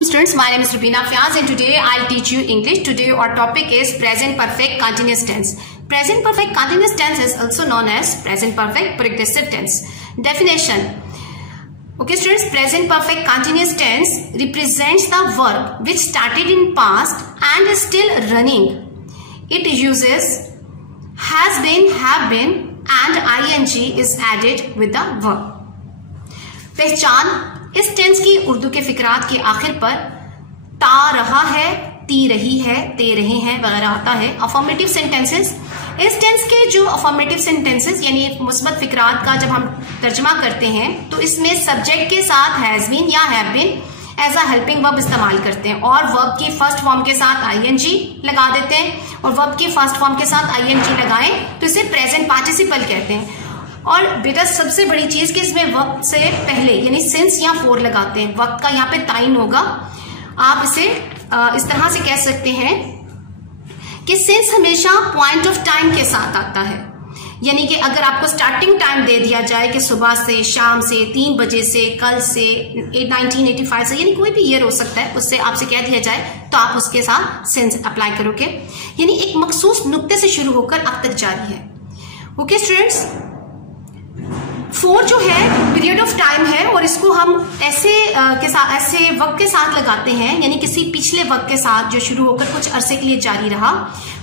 Students, my name is Rubina Fiaz and today I'll teach you English. Today our topic is present perfect continuous tense. Present perfect continuous tense is also known as present perfect progressive tense. Definition. Okay students, present perfect continuous tense represents the verb which started in past and is still running. It uses has been, have been and ing is added with the verb. पहचान. इस tense की उर्दू के फिकरात के आखिर पर ता रहा है, ती रही है, ते रहे हैं वगैरह आता है. Affirmative sentences. इस टेंस के जो अफर्मेटिव सेंटेंसेस यानी मुस्बत फिकरात का जब हम तर्जमा करते हैं तो इसमें सब्जेक्ट के साथ हैज बीन या have been as a helping verb इस्तेमाल करते हैं और वर्ब की फर्स्ट फॉर्म के साथ आईएनजी लगा देते हैं और वर्ब की फर्स्ट फॉर्म के साथ आईएनजी लगाएं तो इसे प्रेजेंट पार्टिसिपल कहते हैं. और बेटा सबसे बड़ी चीज कि इसमें वक्त से पहले यानी सिंस या फोर लगाते हैं. वक्त का यहाँ पे ताइन होगा. आप इसे इस तरह से कह सकते हैं कि सिंस हमेशा पॉइंट ऑफ टाइम के साथ आता है. यानी कि अगर आपको स्टार्टिंग टाइम दे दिया जाए कि सुबह से, शाम से, 3 बजे से, कल से, 1985 से, यानी कोई भी ईयर हो सकता है, उससे आपसे कह दिया जाए तो आप उसके साथ सिंस अप्लाई करोगे. यानी एक मखसूस नुक्ते से शुरू होकर अब तक जारी है. ओके स्टूडेंट्स, फोर जो है पीरियड ऑफ टाइम है और इसको हम ऐसे वक्त के साथ लगाते हैं यानी किसी पिछले वक्त के साथ जो शुरू होकर कुछ अरसे के लिए जारी रहा.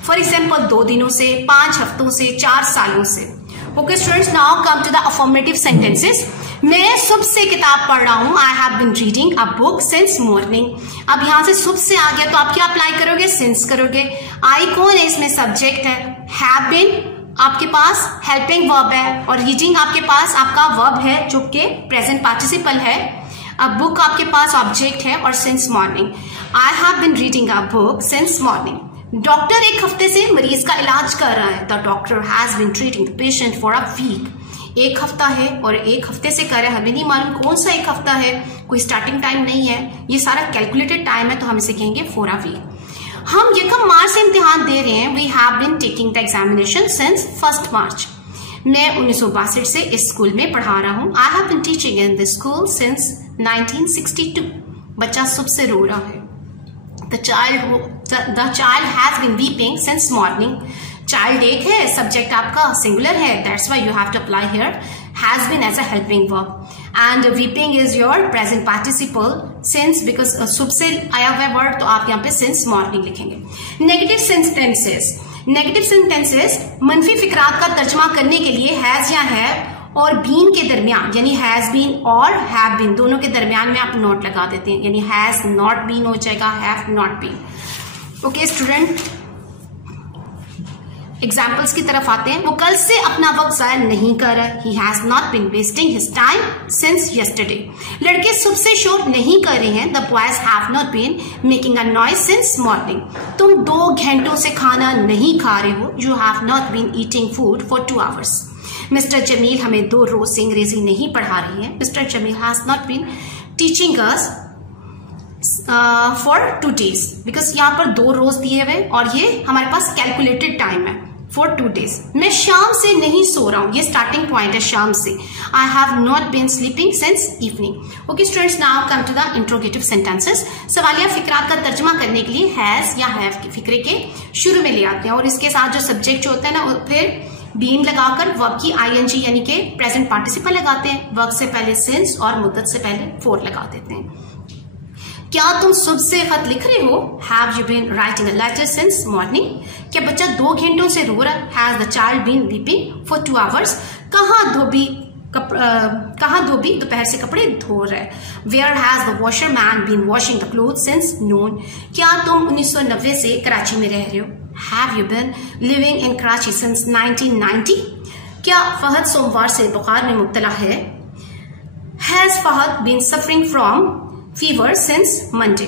फॉर एग्जाम्पल 2 दिनों से, 5 हफ्तों से, 4 सालों से. Okay students, now come to the affirmative sentences. मैं सुबह से किताब पढ़ रहा हूं. I have been reading a book since morning. अब यहां से सुबह से आ गया तो आप क्या अप्लाई करोगे? सिंस करोगे. आई कौन है? इसमें सब्जेक्ट है. हैव बीन आपके पास हेल्पिंग वर्ब है और रीडिंग आपके पास आपका वर्ब है जो कि प्रेजेंट पार्टिसिपल है. अब बुक आपके पास ऑब्जेक्ट है और since morning. I have been reading a book since morning. Doctor एक हफ्ते से मरीज का इलाज कर रहा है. The doctor has been treating the patient for a week. एक हफ्ता है और एक हफ्ते से कर रहे हैं. हमें नहीं मालूम कौन सा एक हफ्ता है, कोई स्टार्टिंग टाइम नहीं है, ये सारा कैलकुलेटेड टाइम है तो हम इसे कहेंगे फॉर अ वीक. हम यकम मार्च से इम्तिहान दे रहे हैं. We have been taking the examination since 1 March. मैं 1962 से इस स्कूल में पढ़ा रहा हूं. I have been teaching in this school since 1962. बच्चा सुबह से रो रहा है. The child has been weeping since morning. Child एक है, सब्जेक्ट आपका सिंगुलर है, that's why you have to apply here has been as a helping verb. And weeping is your present participle since because सुबह से आया हुआ word तो आप यहाँ पे since morning लिखेंगे. Negative sentences. नेगेटिव सेंटेंसेस मनफी फिकरात का तर्जमा करने के लिए हैज या हैव और बीन के दरमियान यानी हैज बीन और हैव बीन दोनों के दरमियान में आप नॉट लगा देते हैं. यानी हैज नॉट बीन हो जाएगा, have not been. Okay student, examples की तरफ आते हैं. वो कल से अपना वक्त जाया नहीं कर रहा. He has not been wasting his time since yesterday. लड़के सुबह से शोर नहीं कर रहे हैं. The boys have not been making a noise since morning. तुम 2 घंटों से खाना नहीं खा रहे हो. You have not been eating food for 2 hours. Mister Jamil हमें 2 रोज से अंग्रेजी नहीं पढ़ा रही है. Mister Jamil has not been teaching us for 2 days. Because यहाँ पर 2 रोज दिए हुए और ये हमारे पास कैलकुलेटेड टाइम है फॉर 2 days. मैं शाम से नहीं सो रहा हूं. ये स्टार्टिंग पॉइंट है शाम से. I have not been sleeping since evening. Okay students, now come to the interrogative sentences. सवालिया फिकरात का तर्जमा करने के लिए हैज या हैव के फिक्रे के शुरू में ले आते हैं और इसके साथ जो सब्जेक्ट जो होता है ना फिर बीन लगाकर वर्ब की आईएनजी यानी कि प्रेजेंट पार्टिसिपल लगाते हैं. वर्ब से पहले सिंस और मुद्दत से पहले फॉर लगा देते हैं. क्या तुम सुबह से खत लिख रहे हो? Have you been writing a letter since morning. क्या बच्चा 2 घंटों से रो रहा है? Has the child been weeping for 2 hours. कहाँ धोबी दोपहर से कपड़े धो रहा है. Where has the washerman been washing the cloth since noon. क्या तुम 1990 से कराची में रह रहे हो? Have you been living in Karachi since 1990. क्या फहद सोमवार से बुखार में मुब्तला है? Has Fahad been suffering from fever since Monday.